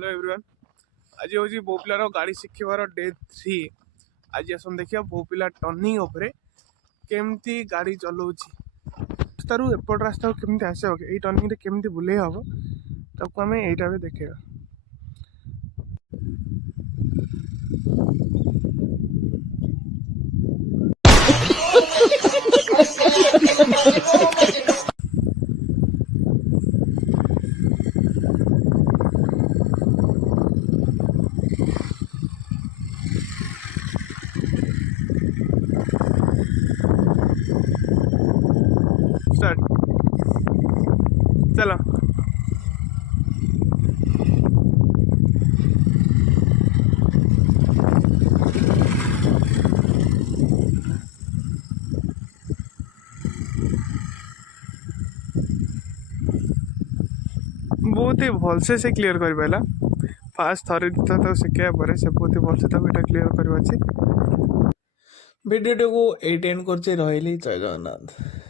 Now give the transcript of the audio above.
Hello everyone. आज हूँ बोपिलार गाड़ी शिखिबार डे 3। आज आसन देखिए बोपिला टर्निंग उपरे केमती गाड़ी चलाऊँगी रास्तारू एपट रास्ता केमती आसो ये टर्निंग केमती बुले हम ताको आम यहीटा भी देखा। स्टार्ट चलो। बहुत ही भलसे से क्लीयर कर पाला। फास्ट थरे तो शिखा पर से बहुत ही भलसे तक क्लीयर कर। भिडियो को एंड कर रही। जय जगन्नाथ।